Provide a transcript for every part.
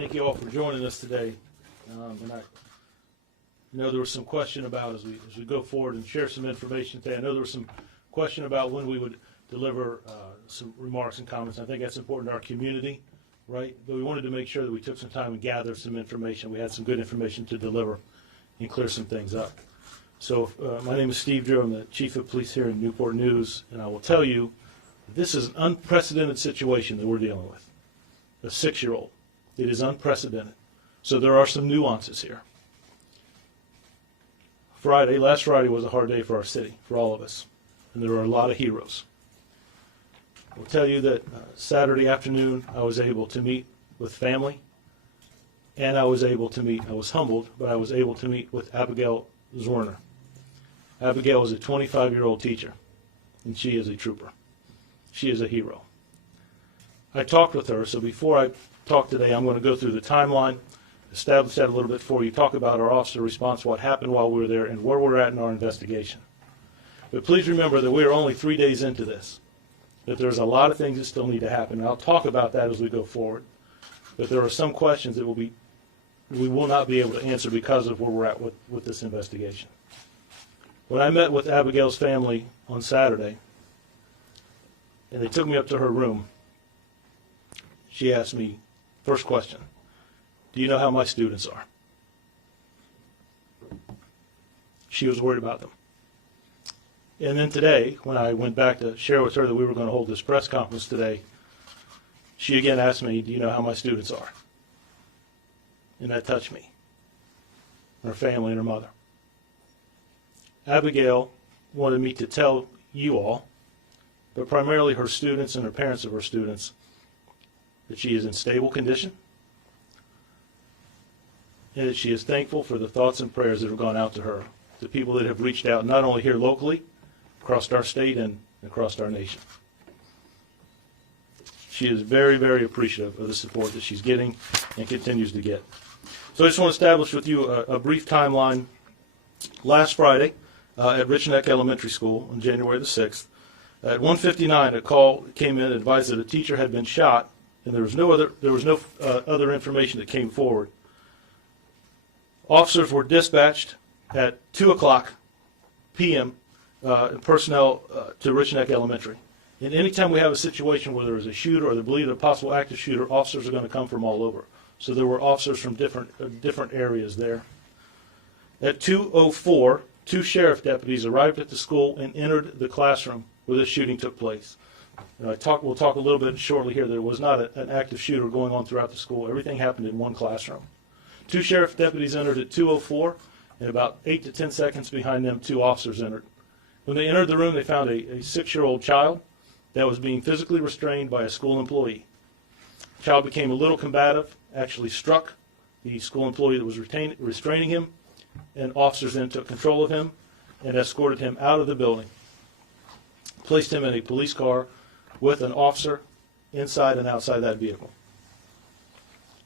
Thank you all for joining us today. And I know there was some question about, as we go forward and share some information today, I know there was some question about when we would deliver some remarks and comments. I think that's important to our community, right? But we wanted to make sure that we took some time and gathered some information. We had some good information to deliver and clear some things up. So my name is Steve Drew. I'm the Chief of Police here in Newport News, and I will tell you this is an unprecedented situation that we're dealing with. A 6-year-old. It is unprecedented. So there are some nuances here. Last Friday was a hard day for our city, for all of us, and there were a lot of heroes. I'll tell you that Saturday afternoon I was able to meet with family, and I was humbled, but I was able to meet with Abigail Zwerner. Abigail is a 25-year-old teacher, and she is a trooper. She is a hero. I talked with her, so before I talk today, I'm going to go through the timeline, establish that a little bit for you, talk about our officer response, what happened while we were there, and where we're at in our investigation. But please remember that we are only 3 days into this, that there's a lot of things that still need to happen, and I'll talk about that as we go forward. But there are some questions that we will not be able to answer because of where we're at with this investigation. When I met with Abigail's family on Saturday, and they took me up to her room, she asked me, first question, do you know how my students are? She was worried about them. And then today, when I went back to share with her that we were going to hold this press conference today, she again asked me, do you know how my students are? And that touched me, her family and her mother. Abigail wanted me to tell you all, but primarily her students and her parents of her students, that she is in stable condition, and that she is thankful for the thoughts and prayers that have gone out to her, the people that have reached out, not only here locally, across our state and across our nation. She is very, very appreciative of the support that she's getting and continues to get. So I just want to establish with you a brief timeline. Last Friday at Rich Neck Elementary School on January the 6th, at 1:59 a call came in and advised that a teacher had been shot, and there was no other information that came forward. Officers were dispatched at 2:00 p.m. Personnel to Rich Neck Elementary. And anytime we have a situation where there is a shooter or the believed a possible active shooter, officers are going to come from all over. So there were officers from different areas there. At 2:04, 2 sheriff deputies arrived at the school and entered the classroom where the shooting took place. And we'll talk a little bit shortly here. There was not an active shooter going on throughout the school. Everything happened in one classroom. 2 sheriff deputies entered at 2:04, and about 8 to 10 seconds behind them, 2 officers entered. When they entered the room, they found a 6-year-old child that was being physically restrained by a school employee. The child became a little combative, actually struck the school employee that was restraining him, and officers then took control of him and escorted him out of the building, placed him in a police car with an officer inside and outside that vehicle.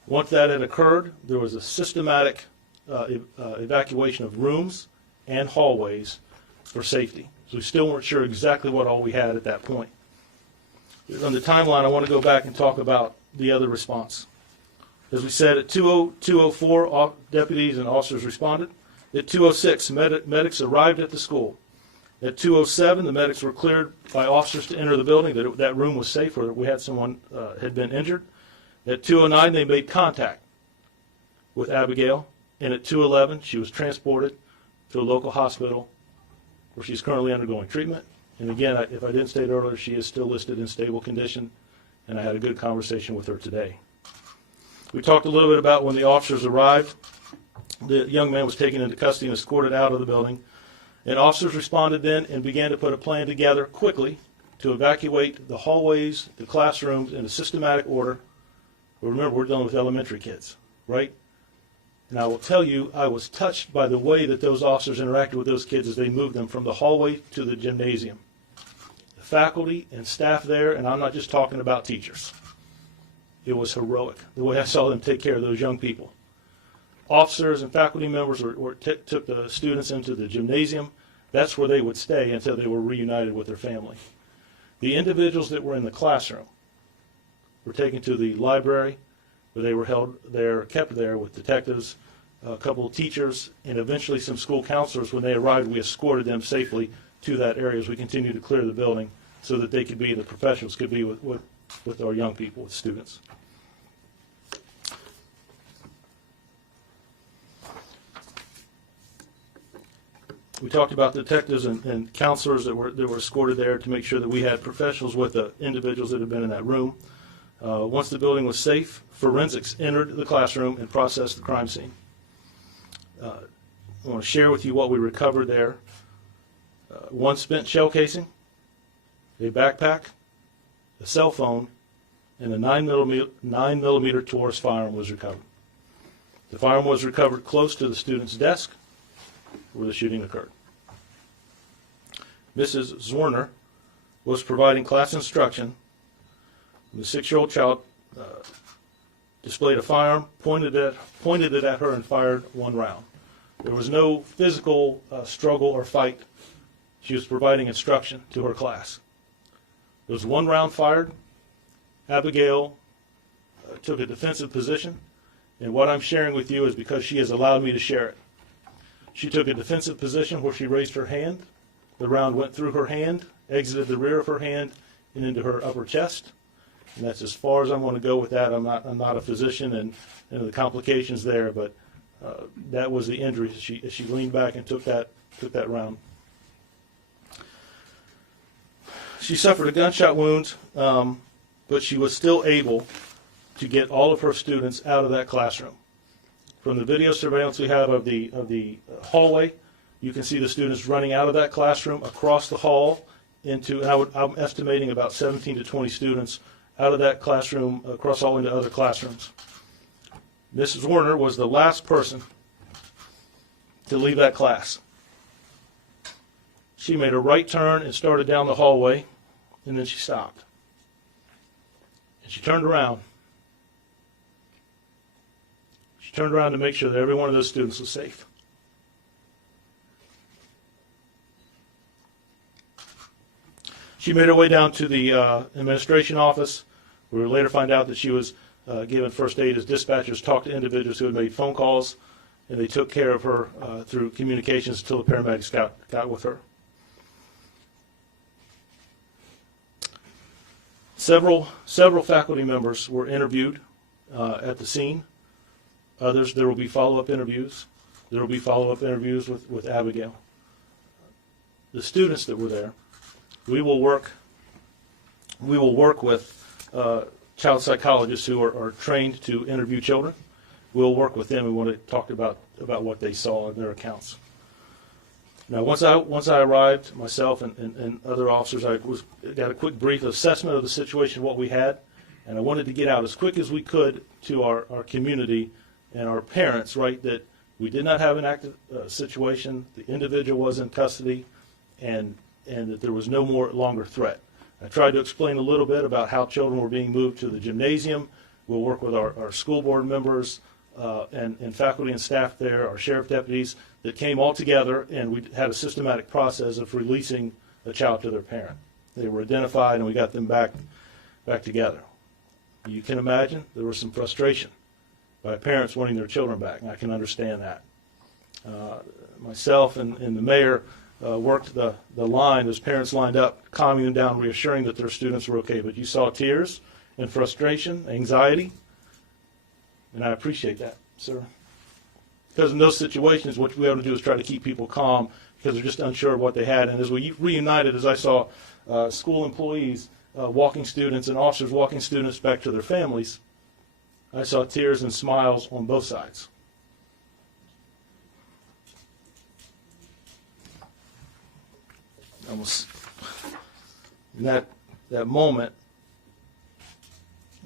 Once that had occurred, there was a systematic evacuation of rooms and hallways for safety. So we still weren't sure exactly what all we had at that point. On the timeline, I want to go back and talk about the other response. As we said, at 2:04, deputies and officers responded. At 2:06, medics arrived at the school. At 2:07, the medics were cleared by officers to enter the building, that room was safe where we had someone had been injured. At 2:09, they made contact with Abigail, and at 2:11, she was transported to a local hospital where she's currently undergoing treatment. And again, if I didn't state earlier, she is still listed in stable condition, and I had a good conversation with her today. We talked a little bit about when the officers arrived. The young man was taken into custody and escorted out of the building. And officers responded then and began to put a plan together quickly to evacuate the hallways, the classrooms in a systematic order. But remember, we're dealing with elementary kids, right? And I will tell you, I was touched by the way that those officers interacted with those kids as they moved them from the hallway to the gymnasium. The faculty and staff there, and I'm not just talking about teachers. It was heroic, the way I saw them take care of those young people. Officers and faculty members took the students into the gymnasium. That's where they would stay until they were reunited with their family. The individuals that were in the classroom were taken to the library where they were held there, kept there with detectives, a couple of teachers, and eventually some school counselors. When they arrived, we escorted them safely to that area as we continued to clear the building so that they could be, the professionals could be with our young people, with students. We talked about detectives and counselors that were escorted there to make sure that we had professionals with the individuals that had been in that room. Once the building was safe, forensics entered the classroom and processed the crime scene. I want to share with you what we recovered there. One spent shell casing, a backpack, a cell phone, and a 9mm Taurus firearm was recovered. The firearm was recovered close to the student's desk where the shooting occurred. Mrs. Zorner was providing class instruction. The 6-year-old child displayed a firearm, pointed it at her, and fired one round. There was no physical struggle or fight. She was providing instruction to her class. There was one round fired. Abigail took a defensive position, and what I'm sharing with you is because she has allowed me to share it. She took a defensive position where she raised her hand. The round went through her hand, exited the rear of her hand, and into her upper chest. And that's as far as I'm going to go with that. I'm not a physician, and the complications there, but that was the injury as she leaned back and took that round. She suffered a gunshot wound, but she was still able to get all of her students out of that classroom. From the video surveillance we have of the hallway, you can see the students running out of that classroom across the hall into, and I'm estimating about 17 to 20 students out of that classroom across all into other classrooms. Mrs. Warner was the last person to leave that class. She made a right turn and started down the hallway, and then she stopped. And she turned around. She turned around to make sure that every one of those students was safe. She made her way down to the administration office. We would later find out that she was given first aid as dispatchers talked to individuals who had made phone calls, and they took care of her through communications until the paramedics got with her. Several faculty members were interviewed at the scene. Others, there will be follow-up interviews. There will be follow-up interviews with Abigail. The students that were there, we will work with child psychologists who are trained to interview children. We'll work with them. We want to talk about what they saw in their accounts. Now, once I arrived, myself and other officers, I got a quick brief assessment of the situation, what we had, and I wanted to get out as quick as we could to our community and our parents, right, that we did not have an active situation, the individual was in custody, and that there was no longer threat. I tried to explain a little bit about how children were being moved to the gymnasium. We'll work with our school board members and faculty and staff there, our sheriff deputies, that came all together, and we had a systematic process of releasing a child to their parent. They were identified, and we got them back together. You can imagine there was some frustration by parents wanting their children back, and I can understand that. Myself and the mayor worked the line as parents lined up, calming them down, reassuring that their students were okay. But you saw tears and frustration, anxiety, and I appreciate that, sir. Because in those situations, what we have to do is try to keep people calm because they're just unsure of what they had. And as we reunited, as I saw school employees walking students and officers walking students back to their families, I saw tears and smiles on both sides. Almost in that moment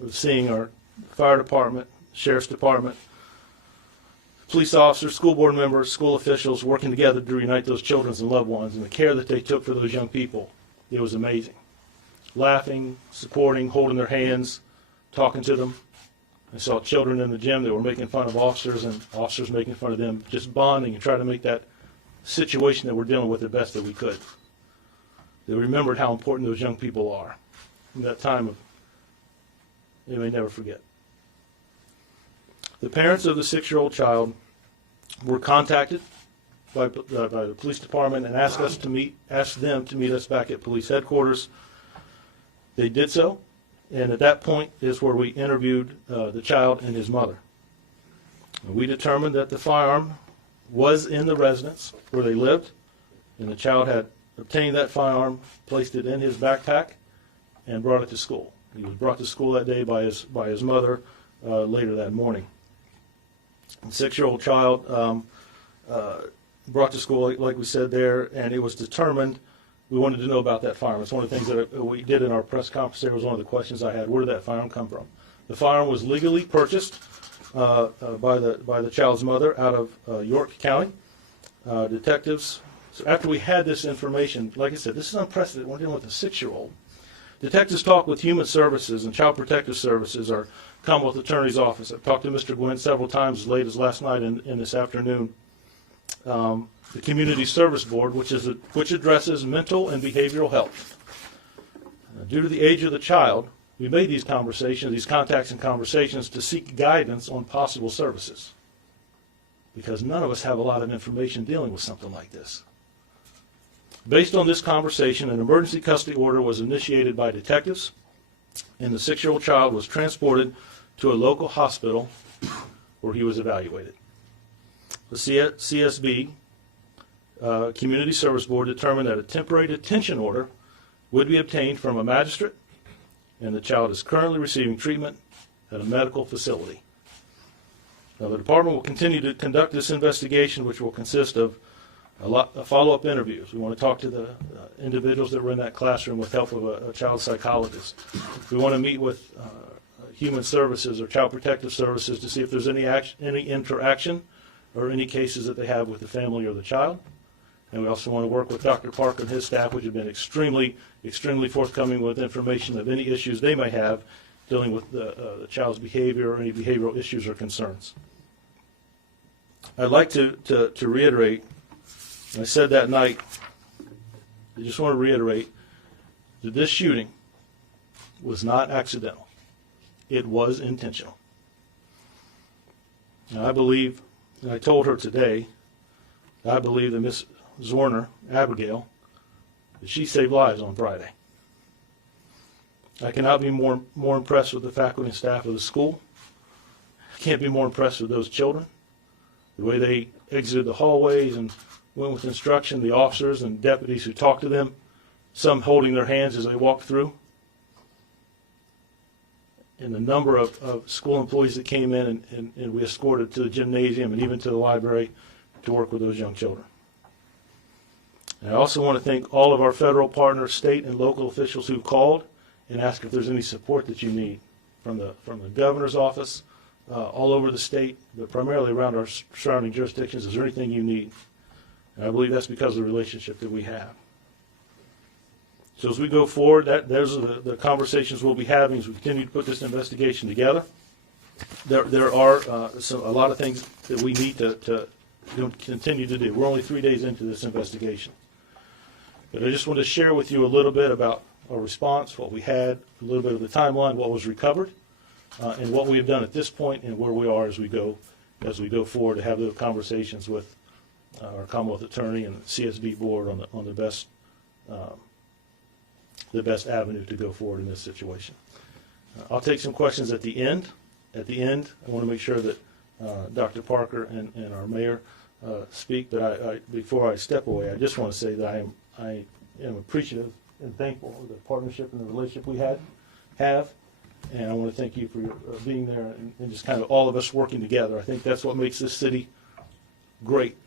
of seeing our fire department, sheriff's department, police officers, school board members, school officials working together to reunite those children and loved ones, and the care that they took for those young people, it was amazing. Laughing, supporting, holding their hands, talking to them. I saw children in the gym that were making fun of officers and officers making fun of them, just bonding and trying to make that situation that we're dealing with the best that we could. They remembered how important those young people are in that time of, they may never forget. The parents of the 6-year-old child were contacted by the police department and asked them to meet us back at police headquarters. They did so, and at that point is where we interviewed the child and his mother. And we determined that the firearm was in the residence where they lived, and the child had obtained that firearm, placed it in his backpack, and brought it to school. He was brought to school that day by his mother later that morning. The 6-year-old child brought to school, like we said there, and it was determined we wanted to know about that firearm. It's one of the things that we did in our press conference. There was one of the questions I had. Where did that firearm come from? The firearm was legally purchased by the child's mother out of York County. Detectives, so after we had this information, like I said, this is unprecedented. We're dealing with a 6-year-old. Detectives talked with Human Services and Child Protective Services, our Commonwealth Attorney's Office. I've talked to Mr. Gwynn several times, as late as last night and this afternoon. The Community Service Board, which addresses mental and behavioral health. Due to the age of the child, we made these contacts and conversations to seek guidance on possible services, because none of us have a lot of information dealing with something like this. Based on this conversation, an emergency custody order was initiated by detectives, and the 6-year-old child was transported to a local hospital where he was evaluated. The CSB, Community Service Board, determined that a temporary detention order would be obtained from a magistrate, and the child is currently receiving treatment at a medical facility. Now, the department will continue to conduct this investigation, which will consist of follow-up interviews. We want to talk to the individuals that were in that classroom with help of a child psychologist. We want to meet with Human Services or Child Protective Services to see if there's any interaction or any cases that they have with the family or the child. And we also want to work with Dr. Parker and his staff, which have been extremely forthcoming with information of any issues they may have dealing with the child's behavior or any behavioral issues or concerns. I'd like to reiterate, and I said that night, I just want to reiterate that this shooting was not accidental. It was intentional. Now, I believe, and I told her today, I believe that Miss Zorner, Abigail, that she saved lives on Friday. I cannot be more impressed with the faculty and staff of the school. I can't be more impressed with those children. The way they exited the hallways and went with instruction, the officers and deputies who talked to them, some holding their hands as they walked through, and the number of school employees that came in and we escorted to the gymnasium and even to the library to work with those young children. And I also want to thank all of our federal partners, state and local officials who called and asked if there's any support that you need from the governor's office, all over the state, but primarily around our surrounding jurisdictions. Is there anything you need? And I believe that's because of the relationship that we have. So as we go forward, those are the conversations we'll be having as we continue to put this investigation together. There are a lot of things that we need to continue to do. We're only 3 days into this investigation. But I just want to share with you a little bit about our response, what we had, a little bit of the timeline, what was recovered, and what we have done at this point, and where we are as we go forward to have those conversations with our Commonwealth Attorney and the CSB board on the best avenue to go forward in this situation. I'll take some questions at the end. At the end, I want to make sure that Dr. Parker and our mayor speak. But before I step away, I just want to say that I am appreciative and thankful for the partnership and the relationship we have. And I want to thank you for being there and just kind of all of us working together. I think that's what makes this city great.